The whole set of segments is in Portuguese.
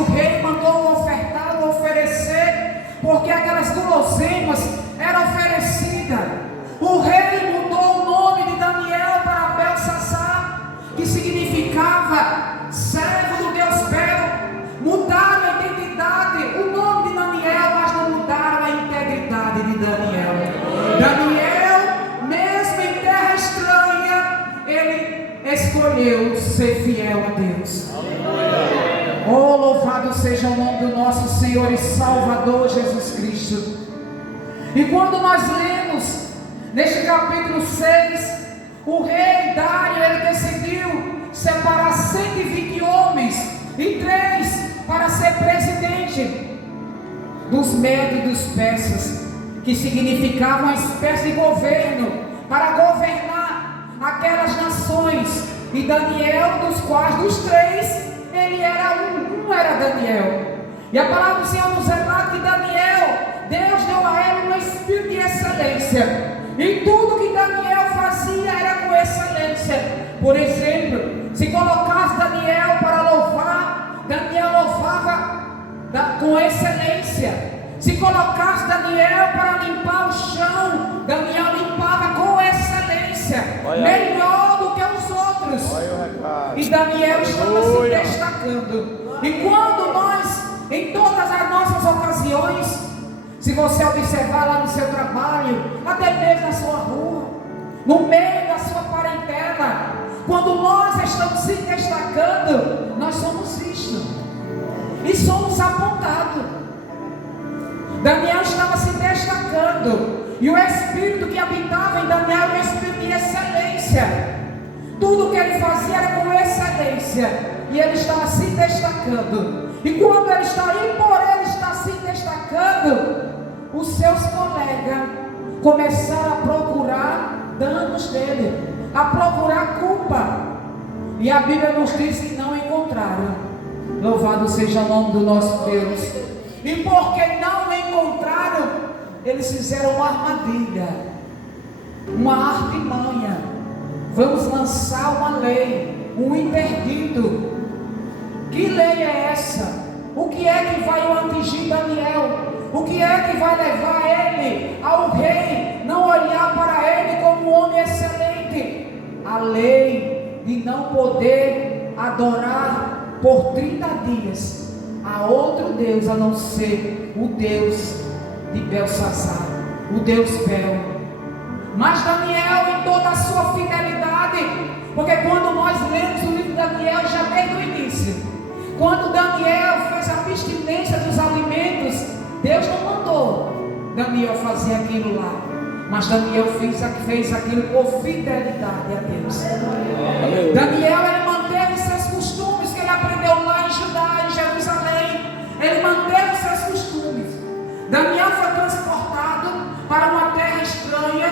o rei mandou ofertar, oferecer, porque aquelas guloseimas eram oferecidas. O rei mudou o nome de Daniel para Belsassar, que significava servo do Deus Bel. Mudaram a identidade, o nome de Daniel, mas não mudaram a integridade de Daniel. Daniel, mesmo em terra estranha, ele escolheu ser fiel a Deus. Oh, louvado seja o nome do nosso Senhor e Salvador Jesus Cristo. E quando nós lemos neste capítulo 6, o rei Dário, ele decidiu separar 120 homens e 3 para ser presidente dos Medos e dos Persas, que significava uma espécie de governo para governar aquelas nações. E Daniel, dos quais dos 3, ele era um era Daniel. E a palavra do Senhor nos relata que Daniel, Deus deu a ele um espírito de excelência, e tudo que Daniel fazia era com excelência. Por exemplo, se colocasse Daniel para louvar, Daniel louvava com excelência. Se colocasse Daniel para limpar o chão, Daniel limpava com excelência, melhor do que os outros. E Daniel estava se destacando. E quando nós, em todas as nossas ocasiões, se você observar lá no seu trabalho, até mesmo na sua rua, no meio da sua parentela, quando nós estamos se destacando, nós somos vistos e somos apontados. Daniel estava se destacando, e o espírito que habitava em Daniel era um espírito de excelência. Tudo que ele fazia era com excelência, e ele estava se destacando. E quando ele está aí, por ele estar se destacando, os seus colegas começaram a procurar danos dele, a procurar culpa, e a Bíblia nos diz que não encontraram. Louvado seja o nome do nosso Deus. E porque não encontraram, eles fizeram uma armadilha, uma artimanha. Vamos lançar uma lei, um interdito. Que lei é essa? O que é que vai atingir Daniel? O que é que vai levar ele ao rei não olhar para ele como um homem excelente? A lei de não poder adorar por 30 dias a outro Deus a não ser o Deus de Belsassar, o Deus Bel. Mas Daniel, em toda a sua fidelidade, porque quando nós lemos o livro de Daniel já desde o início, quando Daniel fez a abstinência dos alimentos, Deus não mandou Daniel fazer aquilo lá, mas Daniel fez aquilo por fidelidade a Deus. Aleluia. Daniel, ele manteve seus costumes que ele aprendeu lá em Judá, em Jerusalém. Ele manteve seus costumes. Daniel foi transportado para uma terra estranha,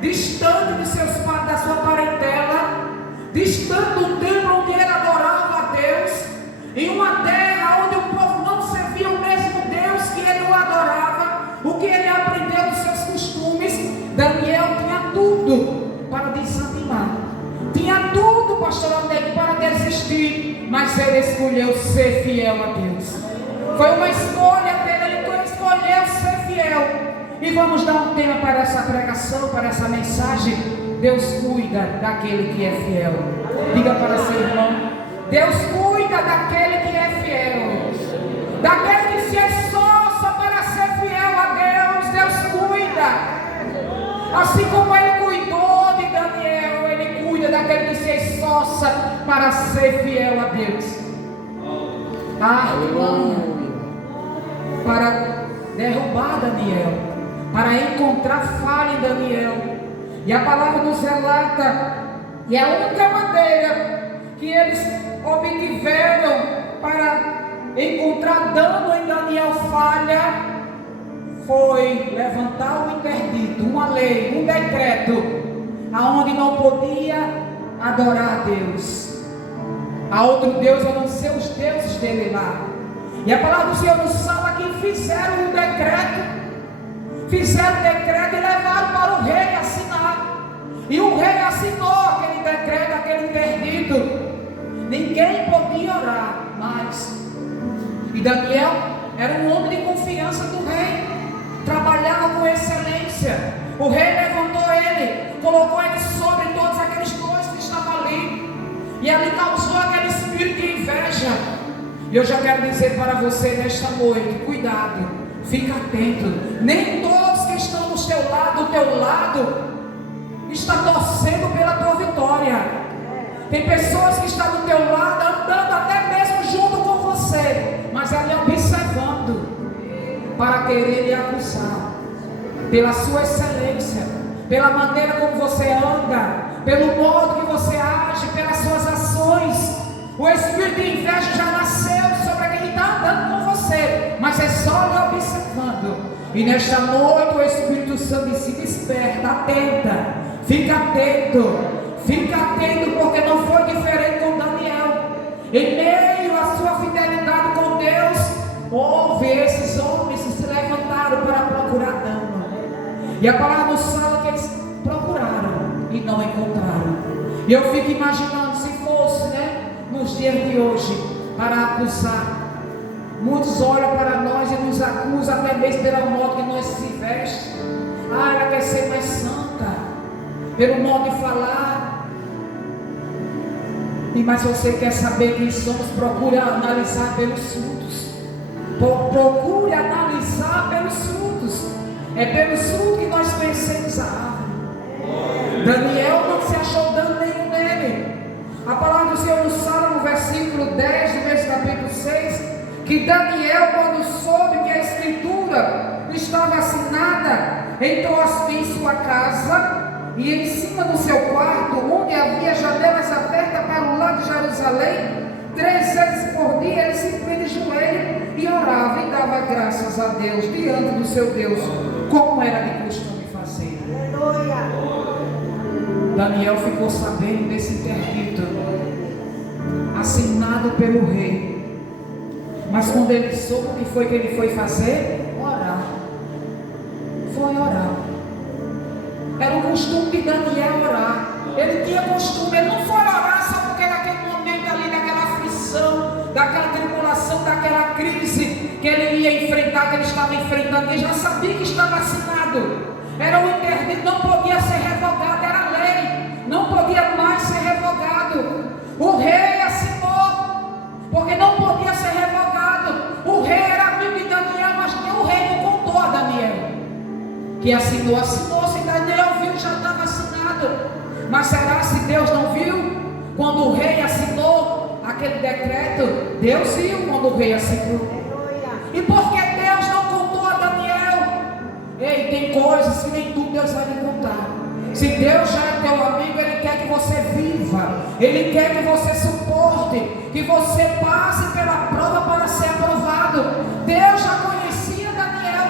distante de seus pais, da sua parentela, distante do templo onde ele adorava a Deus, em uma terra onde o povo não servia o mesmo Deus que ele o adorava, o que ele aprendeu dos seus costumes. Daniel tinha tudo para desanimar, tinha tudo, pastor André, para desistir, mas ele escolheu ser fiel a Deus. Foi uma escolha dele, ele escolheu ser fiel. E vamos dar um tema para essa pregação, para essa mensagem. Deus cuida daquele que é fiel. Diga para seu irmão: Deus cuida daquele que é fiel, daquele que se esforça para ser fiel a Deus. Deus cuida. Assim como ele cuidou de Daniel, ele cuida daquele que se esforça para ser fiel a Deus. A artimanha para derrubar Daniel, para encontrar falha em Daniel. E a palavra nos relata, e a única maneira que eles obtiveram para encontrar dano em Daniel, falha, foi levantar um interdito, uma lei, um decreto, aonde não podia adorar a Deus, a outro Deus a não ser os deuses dele lá. E a palavra do Senhor nos fala que fizeram um decreto, e levaram para o rei assinar. E o rei assinou aquele decreto, aquele interdito. Ninguém podia orar mais. Daniel era um homem de confiança do rei, trabalhava com excelência. O rei levantou ele, colocou ele sobre todos aqueles dois que estavam ali, e ali causou aquele espírito de inveja. E eu já quero dizer para você nesta noite: cuidado, fica atento. Nem todos que estão do teu lado está torcendo pela tua vitória. Tem pessoas que estão do teu lado, andando até mesmo junto com você, mas ali observando, para querer lhe acusar, pela sua excelência, pela maneira como você anda, pelo modo que você age, pelas suas ações. O espírito de inveja já nasceu sobre quem está andando com você, mas é só lhe observando. E nesta noite o Espírito Santo se desperta, atenta, fica atento, porque não foi diferente com Daniel. Em meio à sua fidelidade com Deus, houve esses homens que se levantaram para procurar Daniel. E a palavra nos fala que eles procuraram e não encontraram. E eu fico imaginando, se fosse, nos dias de hoje, para acusar. Muitos olham para nós e nos acusam até mesmo pelo modo que nós se vestem. Ela quer ser mais santa, pelo modo de falar. Mas você quer saber quem somos? Procure analisar pelos frutos. Procure analisar pelos frutos. É pelos frutos que nós conhecemos a árvore. Daniel não se achou dano nenhum nele. A palavra do Senhor nos fala no versículo 10 do mesmo capítulo 6, que Daniel, quando soube que a escritura estava assinada, entrou em sua casa, e em cima do seu quarto, onde havia janelas abertas para o lado de Jerusalém, 3 vezes por dia ele se punha de joelho e orava e dava graças a Deus diante do seu Deus, como era de costume fazer. Daniel ficou sabendo desse interdito assinado pelo rei. Mas quando ele soube o que foi que ele foi fazer? Orar. Foi orar. Era o costume de Daniel orar. Ele tinha costume, ele não foi orar só porque naquele momento ali, daquela aflição, daquela tribulação, daquela crise que ele ia enfrentar, que ele estava enfrentando. Ele já sabia que estava assinado. Era um interdito, não podia ser revogado, era lei, não podia mais ser revogado. O rei assinou, porque não podia ser revogado. O rei era amigo de Daniel, mas o rei não contou a Daniel que assinou. Se Daniel viu, já estava assinado. Mas será se Deus não viu? Quando o rei assinou aquele decreto, Deus viu quando o rei assinou. E por que Deus não contou a Daniel? Ei, tem coisas que nem tudo Deus vai lhe contar. Se Deus já é teu amigo, Ele quer que você viva, Ele quer que você suporte, que você passe pela prova para ser aprovado. Deus já conhecia Daniel.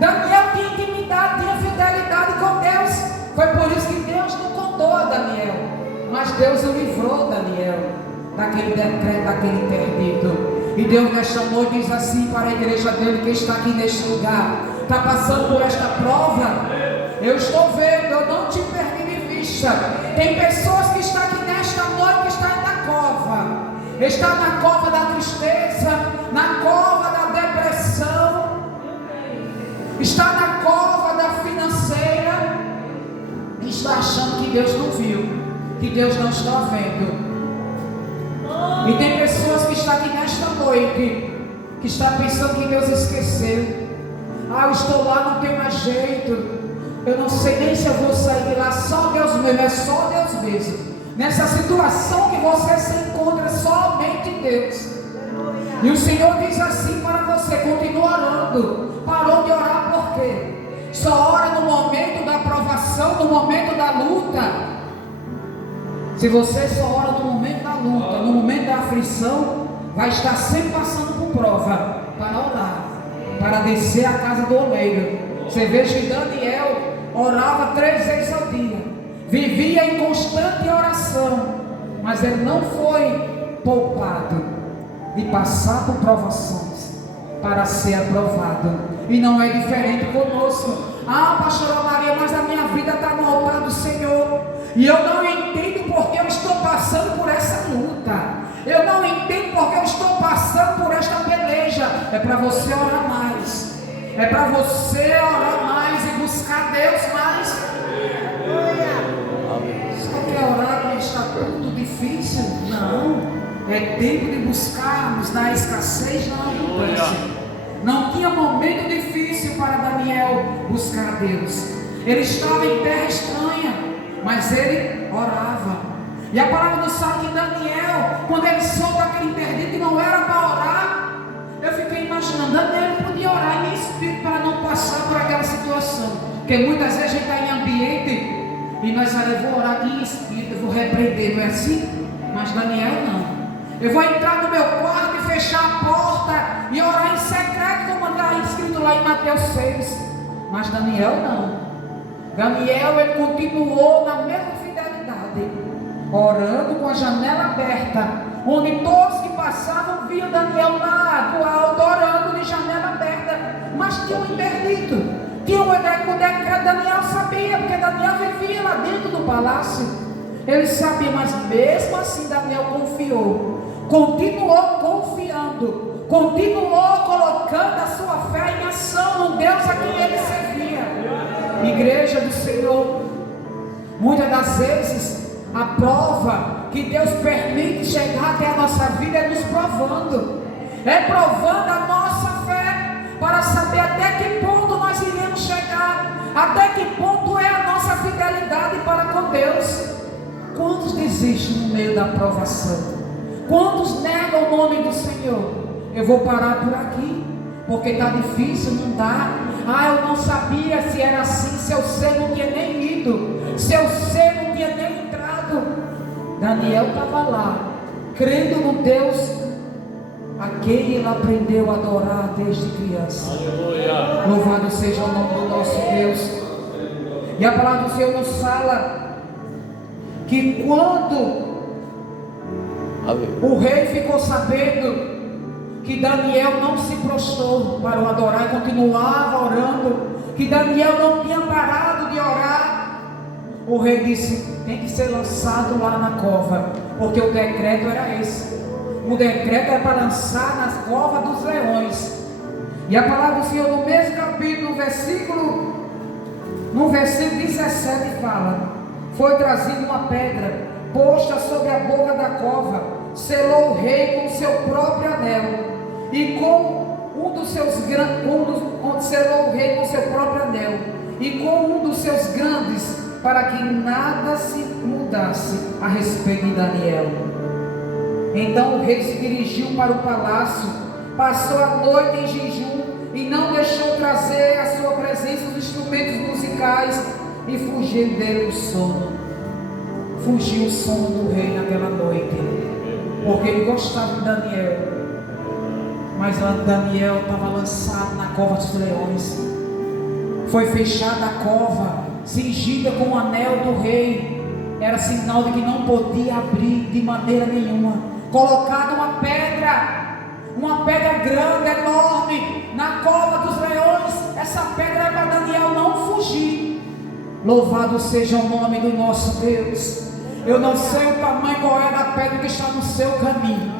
Daniel tinha intimidade, tinha fidelidade com Deus. Foi por isso que Deus não contou a Daniel, mas Deus o livrou, Daniel, daquele decreto, daquele interdito. E Deus nesta noite diz assim para a igreja dele que está aqui neste lugar: está passando por esta prova, eu estou vendo, eu não te perdi de vista. Tem pessoas que estão aqui nesta noite, que estão na cova, está na cova da tristeza, na cova da depressão, está na cova da financeira, e está achando que Deus não viu, que Deus não está vendo. E tem pessoas que estão aqui nesta noite, que estão pensando que Deus esqueceu. Eu estou lá, não tem mais jeito, eu não sei nem se eu vou sair de lá. Só Deus mesmo, é só Deus mesmo. Nessa situação que você se encontra, somente Deus. E o Senhor diz assim para você: continua orando. Parou de orar por quê? Só ora no momento da provação, no momento da luta. Se você só ora no momento da luta, no momento da aflição, vai estar sempre passando por prova para orar, para descer a casa do oleiro. Você veja que Daniel orava 3 vezes ao dia, vivia em constante oração, mas ele não foi poupado de passar por provações para ser aprovado. E não é diferente conosco. Pastora Maria, mas a minha vida está no altar do Senhor, e eu não entendo porque eu estou passando por essa luta. Eu não entendo porque eu estou passando por esta peleja. é para você orar mais. É para você orar mais e buscar Deus mais. Só quer orar quando está tudo difícil? Não. É tempo de buscarmos na escassez, na abundância. Não tinha momento difícil para Daniel buscar a Deus. Ele estava em terra estranha, mas ele orava. E a palavra nos fala que Daniel, quando ele soube aquele interdito que não era para orar, eu fiquei imaginando, Daniel podia orar em espírito para não passar por aquela situação. Porque muitas vezes a gente está em ambiente e nós eu vou orar aqui em espírito, eu vou repreender, não é assim? Mas Daniel não. Eu vou entrar no meu quarto e fechar a porta e orar em secreto, como está escrito lá em Mateus 6. Mas Daniel não. Daniel, ele continuou na mesma fidelidade, orando com a janela aberta, onde todos que passavam viam Daniel lá do alto, orando de janela aberta. Mas tinha um interdito, tinha um decreto. Daniel sabia, porque Daniel vivia lá dentro do palácio. Ele sabia, mas mesmo assim Daniel confiou. Continuou confiando, continuou colocando a sua fé em ação no Deus a quem ele servia. Igreja do Senhor, muitas das vezes a prova que Deus permite chegar até a nossa vida é nos provando, é provando a nossa fé, para saber até que ponto nós iremos chegar, até que ponto é a nossa fidelidade para com Deus. Quantos desistem no meio da provação? Quantos negam o nome do Senhor? Eu vou parar por aqui, porque está difícil, não dá. Eu não sabia se era assim, se eu sei não tinha nem ido, se eu sei não tinha nem entrado. Daniel estava lá, crendo no Deus a quem ele aprendeu a adorar desde criança. Aleluia. Louvado seja o nome do nosso Deus. E a palavra do Senhor nos fala que quando o rei ficou sabendo que Daniel não se prostrou para o adorar e continuava orando, que Daniel não tinha parado de orar, o rei disse: tem que ser lançado lá na cova, porque o decreto era esse. O decreto é para lançar nas covas dos leões. E a palavra do Senhor no mesmo capítulo, no versículo 17 fala: foi trazida uma pedra, posta sobre a boca da cova, selou o rei com seu próprio anel, e com um dos seus selou o rei com seu próprio anel, e com um dos seus grandes, para que nada se mudasse a respeito de Daniel. Então o rei se dirigiu para o palácio, passou a noite em jejum, e não deixou trazer à sua presença os instrumentos musicais, e fugiu dele o sono. Fugiu o sono do rei naquela noite, porque ele gostava de Daniel. Mas Daniel estava lançado na cova dos leões. Foi fechada a cova, cingida com o anel do rei. Era sinal de que não podia abrir de maneira nenhuma. Colocada uma pedra grande, enorme, na cova dos leões. Essa pedra era para Daniel não fugir. Louvado seja o nome do nosso Deus. Eu não sei o tamanho qual é da pedra que está no seu caminho.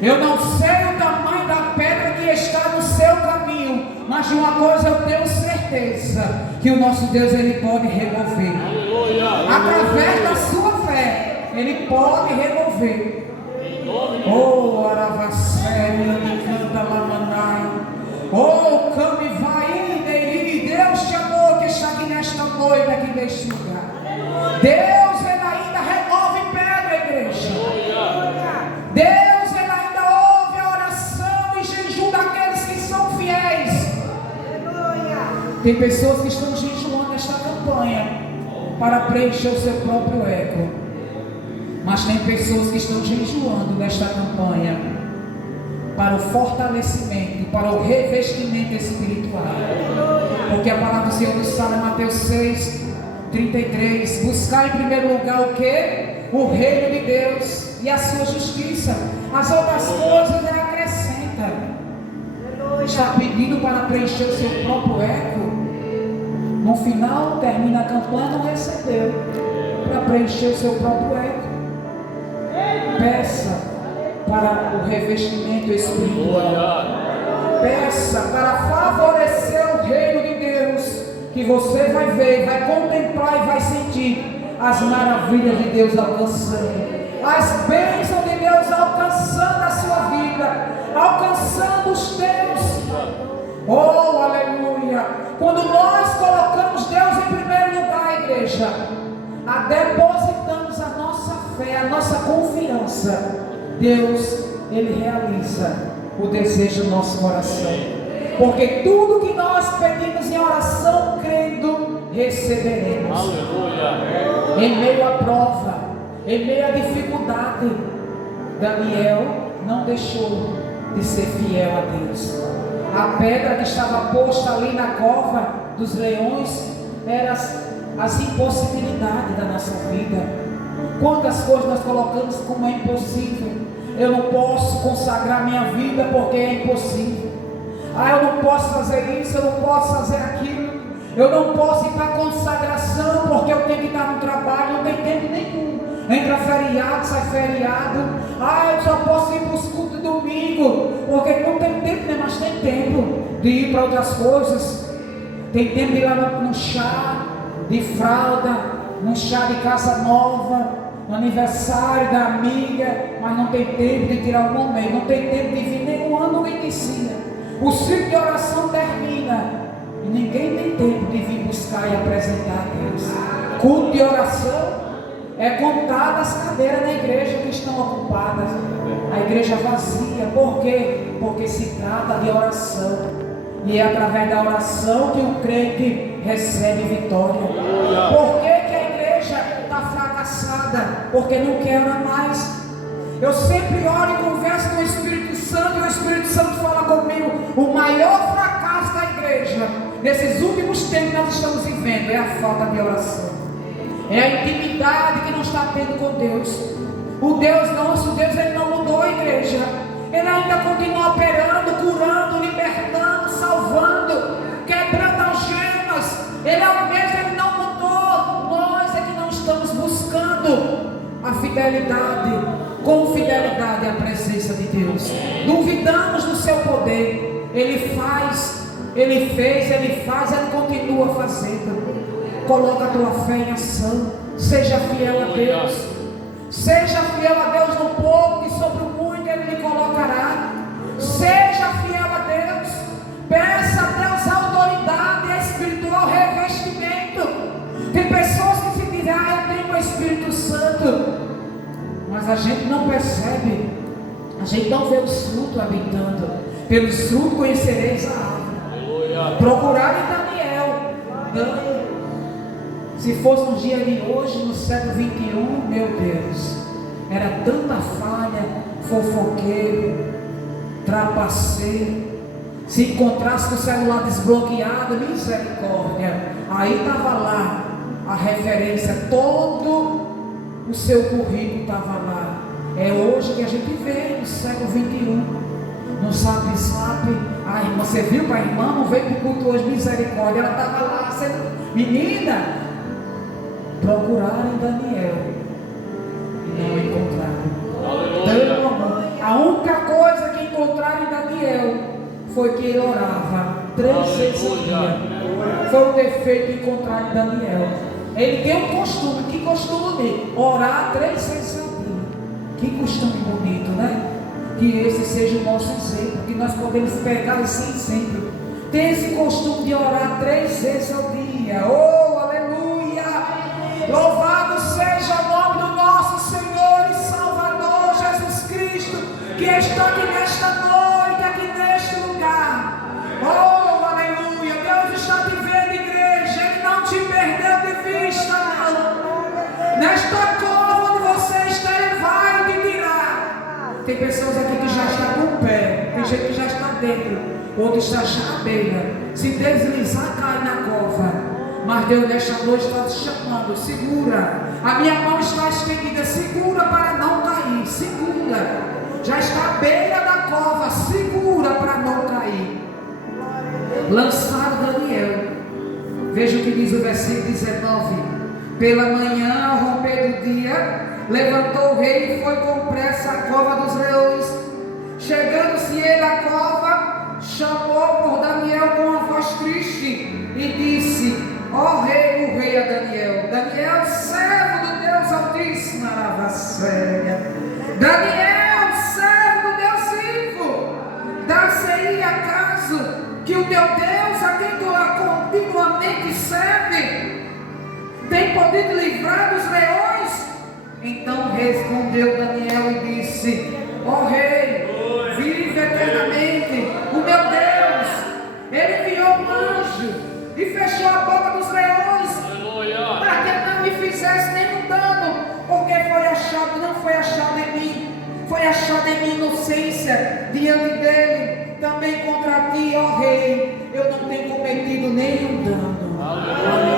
Eu não sei o tamanho da pedra que está no seu caminho, mas de uma coisa eu tenho certeza, que o nosso Deus, ele pode remover. Através da sua fé, ele pode remover. Oh, Aravacélia, me canta Lamanai. Oh, came vai, e Deus te amou, que está aqui nesta noite, aqui neste lugar. Deus, ele ainda remove pedra, igreja. Deus, ele ainda ouve a oração e jejum daqueles que são fiéis. Tem pessoas que estão jejuando nesta campanha para preencher o seu próprio ego. Mas tem pessoas que estão jejuando nesta campanha para o fortalecimento, para o revestimento espiritual. Porque a palavra do Senhor nos fala em Mateus 6, 33: buscar em primeiro lugar o que? O reino de Deus e a sua justiça. As outras coisas ele acrescenta. Está pedindo para preencher o seu próprio ego. No final, termina a campanha, não recebeu. Para preencher o seu próprio ego. Peça para o revestimento espiritual. peça para favorecer o reino de Deus, que você vai ver, vai contemplar e vai sentir as maravilhas de Deus alcançando, as bênçãos de Deus alcançando a sua vida, alcançando os teus. Oh, aleluia! Quando nós colocamos Deus em primeiro lugar, igreja, depositamos a nossa fé, a nossa confiança, Deus, Ele realiza o desejo do nosso coração, porque tudo que nós pedimos em oração, crendo, receberemos. Aleluia. Em meio à prova, em meio à dificuldade, Daniel não deixou de ser fiel a Deus. A pedra que estava posta ali na cova dos leões era as impossibilidades da nossa vida. Quantas coisas nós colocamos como é impossível. Eu não posso consagrar minha vida porque é impossível. Eu não posso fazer isso, eu não posso fazer aquilo. Eu não posso ir para a consagração porque eu tenho que estar no trabalho, não tem tempo nenhum. Entra feriado, sai feriado. Eu só posso ir para os cultos domingo porque não tem tempo, né? Mas tem tempo de ir para outras coisas. Tem tempo de ir lá no chá de fralda, no chá de casa nova, no aniversário da amiga, mas não tem tempo de tirar um momento, não tem tempo de vir, nem um ano inicia. O ciclo de oração termina e ninguém tem tempo de vir buscar e apresentar a Deus. Culto de oração é contar as cadeiras na igreja que estão ocupadas, a igreja vazia. Por quê? Porque se trata de oração. E é através da oração que o crente recebe vitória. Por que a igreja está fracassada? Porque não quer orar mais. Eu sempre oro e converso com o Espírito Santo, e o Espírito Santo fala comigo: o maior fracasso da igreja nesses últimos tempos que nós estamos vivendo é a falta de oração, é a intimidade que não está tendo com Deus. O Deus nosso, Deus, Ele não mudou a igreja. Ele ainda continua operando, curando, libertando, salvando, quebrando algemas. Ele é o mesmo, Ele não mudou. Nós é que não estamos buscando a fidelidade, com fidelidade, a presença de Deus. Duvidamos do seu poder. Ele faz, Ele fez, Ele faz, Ele continua fazendo. Coloca a tua fé em ação. Seja fiel a Deus. Seja fiel a Deus no pouco, e sobre o muito Ele lhe colocará. Seja fiel a Deus. Peça a Deus autoridade espiritual, revestimento. Tem pessoas que se dizem: eu tenho o Espírito Santo, mas a gente não percebe, a gente não vê os frutos habitando. Pelos frutos conhecereis a árvore. Procurar em Daniel. Se fosse no dia de hoje, no século 21, meu Deus, era tanta falha, fofoqueiro, trapaceiro. Se encontrasse com o celular desbloqueado, misericórdia, aí estava lá a referência, todo o seu currículo estava lá. É hoje que a gente vê no século 21. No zap, a irmã, você viu para a irmã, não veio para o culto hoje, misericórdia, ela estava lá sendo menina. Procuraram em Daniel e não encontraram. A única coisa que encontraram em Daniel foi que ele orava 3 vezes ao dia. Foi o defeito que encontraram em Daniel. Ele tem um costume. Que costume? Orar 3 vezes ao dia. Que costume bonito, né? Que esse seja o nosso exemplo, que nós podemos pegar esse exemplo. Tem esse costume de orar 3 vezes ao dia. Oh, aleluia! Louvado seja o nome do nosso Senhor e Salvador Jesus Cristo, que está aqui nesta noite, aqui neste lugar. Oh, aleluia! Deus está te vendo, igreja. Ele não te perdeu de vista, não. Nesta cova onde você está, Ele vai te tirar. Tem pessoas aqui que já estão com o pé, tem gente que já está dentro, outro está já à beira. Se deslizar, cai na cova. Mas Deus nesta noite está te chamando: segura, a minha mão está estendida, segura para não cair, segura, já está à beira da cova, segura para não cair. Lançaram Daniel. Veja o que diz o versículo 19: pela manhã, ao romper do dia, levantou o rei e foi com pressa à cova dos leões. Chegando-se ele à cova, chamou a quem tu continuamente serve tem poder de livrar dos leões? Então respondeu Daniel e disse: ó rei, vive eternamente o meu Deus. Ele enviou um anjo e fechou a boca dos leões, para que não me fizesse nenhum dano, porque não foi achado em mim, foi achada em mim inocência diante dele. Também contra ti, ó rei, eu não tenho cometido nenhum dano. Aleluia.